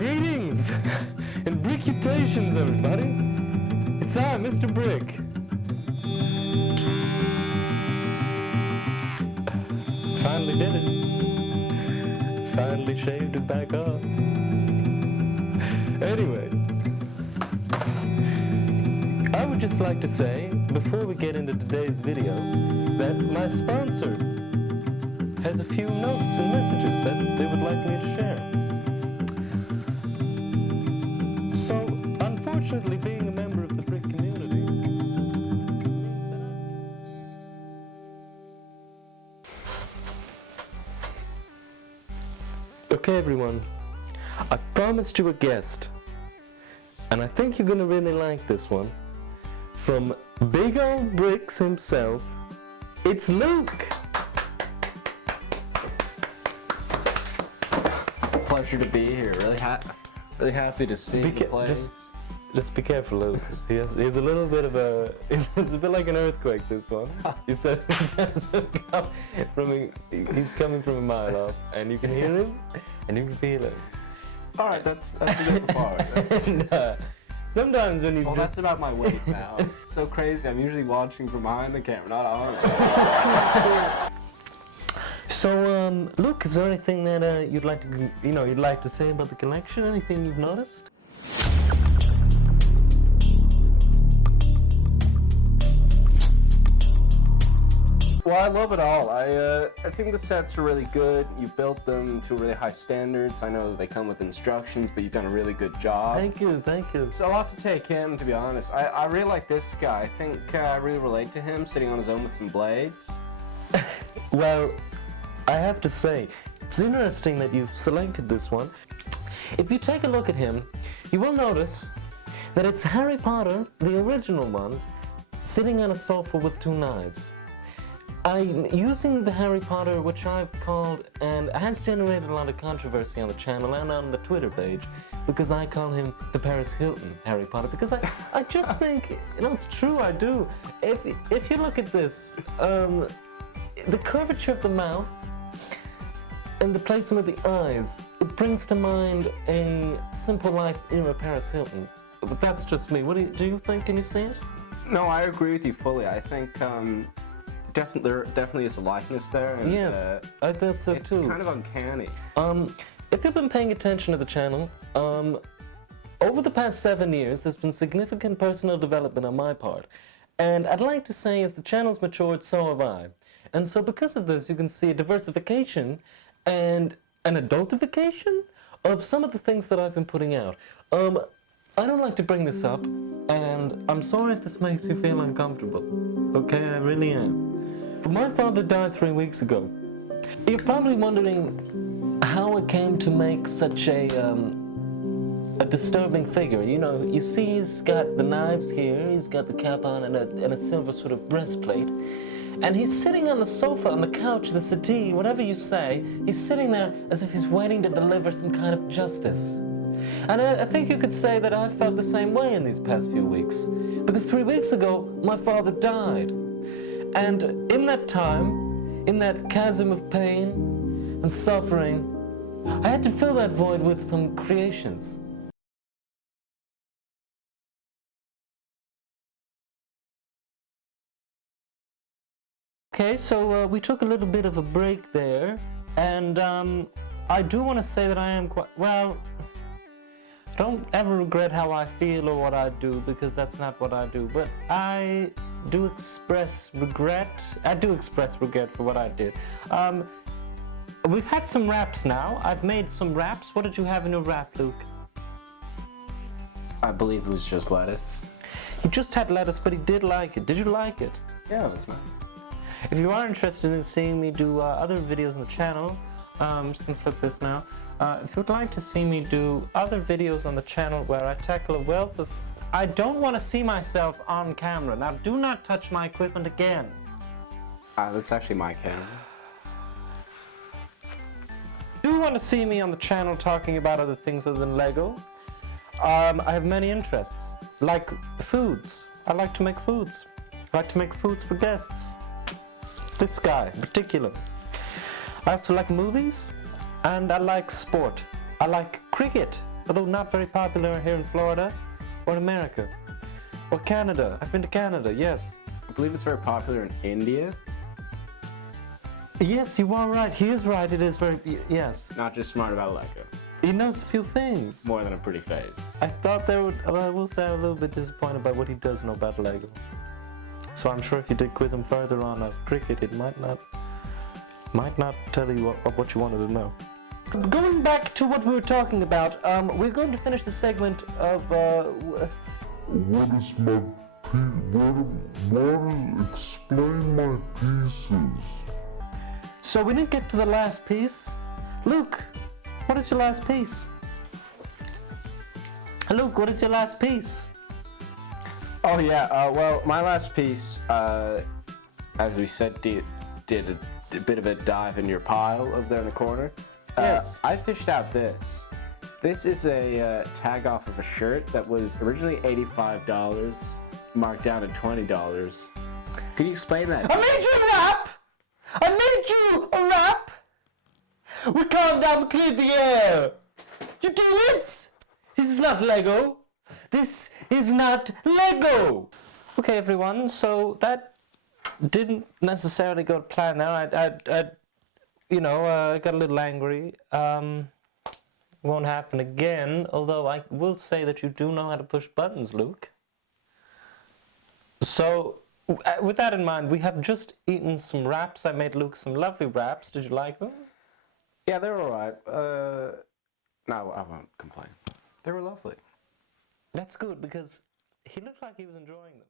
Greetings and brickutations, everybody. It's I, Mr. Brick. Finally did it. Finally shaved it back off. Anyway, I would just like to say, before we get into today's video, that my sponsor has a few notes and messages that they would like me to share. So, unfortunately, being a member of the Brick community means that Okay, everyone, I promised you a guest, and I think you're gonna really like this one. From Big Old Bricks himself, it's Luke! Pleasure to be here. Really happy to see the place. Just be careful, Luke. He has a little bit of a. It's a bit like an earthquake. This one. You said he's coming from a mile off, and you can hear him, and you can feel him. All right, that's a good part. And, sometimes when you that's about my weight now. It's so crazy. I'm usually watching from behind the camera, not on it. So, Luke, is there anything that you'd like to say about the collection? Anything you've noticed? Well, I love it all. I think the sets are really good. You built them to really high standards. I know they come with instructions, but you've done a really good job. Thank you. It's a lot to take in, to be honest. I really like this guy. I think I really relate to him, sitting on his own with some blades. Well, I have to say, it's interesting that you've selected this one. If you take a look at him, you will notice that it's Harry Potter, the original one, sitting on a sofa with two knives. I'm using the Harry Potter, which I've called, and has generated a lot of controversy on the channel and on the Twitter page, because I call him the Paris Hilton Harry Potter, because I just think, it's true, I do. If you look at this, the curvature of the mouth and the placement of the eyes, it brings to mind a Simple Life era Paris Hilton. But that's just me. What do you think? Can you see it? No, I agree with you fully. I think there definitely is a likeness there. And, yes, I thought so too. It's kind of uncanny. If you've been paying attention to the channel, over the past 7 years, there's been significant personal development on my part. And I'd like to say, as the channel's matured, so have I. And so because of this, you can see a diversification and an adultification of some of the things that I've been putting out. I don't like to bring this up, and I'm sorry if this makes you feel uncomfortable. Okay, I really am. But my father died 3 weeks ago. You're probably wondering how it came to make such a disturbing figure. You see he's got the knives here, he's got the cap on and a silver sort of breastplate. And he's sitting on the sofa, on the couch, the settee, whatever you say, he's sitting there as if he's waiting to deliver some kind of justice. And I think you could say that I felt the same way in these past few weeks. Because 3 weeks ago, my father died. And in that time, in that chasm of pain and suffering, I had to fill that void with some creations. Okay, so we took a little bit of a break there, and I do want to say that I am quite, well, don't ever regret how I feel or what I do, because that's not what I do, but I do express regret. I do express regret for what I did. We've had some wraps now. I've made some wraps. What did you have in your wrap, Luke? I believe it was just lettuce. He just had lettuce, but he did like it. Did you like it? Yeah, it was nice. If you are interested in seeing me do other videos on the channel, I'm just going to flip this now. If you would like to see me do other videos on the channel where I tackle a wealth of... I don't want to see myself on camera. Now, do not touch my equipment again. That's actually my camera. Do you want to see me on the channel talking about other things other than Lego? I have many interests, like foods. I like to make foods. I like to make foods for guests. This guy in particular. I also like movies, and I like sport. I like cricket. although not very popular here in Florida or America or Canada. I've been to Canada, yes. I believe it's very popular in India. Yes, you are right. He is right. It is very, yes. Not just smart about Lego. He knows a few things. More than a pretty face. I thought they would, well, I will say I'm a little bit disappointed about what he does know about Lego. So I'm sure if you did quiz him further on cricket, it might not tell you what you wanted to know. Going back to what we were talking about, we're going to finish the segment of, What is my explain my pieces. so we didn't get to the last piece. Luke, what is your last piece? Luke, what is your last piece? Oh yeah, well, my last piece, as we said, did a bit of a dive in your pile over there in the corner. Yes. I fished out this. This is a tag off of a shirt that was originally $85, marked down to $20. Can you explain that? I made you a rap! I made you a rap! We calm down, we clear the air! You do this? This is not Lego. This is not Lego! Okay, everyone, so that didn't necessarily go to plan there. I got a little angry. Won't happen again, although I will say that you do know how to push buttons, Luke. So, with that in mind, we have just eaten some wraps. I made Luke some lovely wraps. Did you like them? Yeah, they were alright. No, I won't complain. They were lovely. That's good, because he looked like he was enjoying them.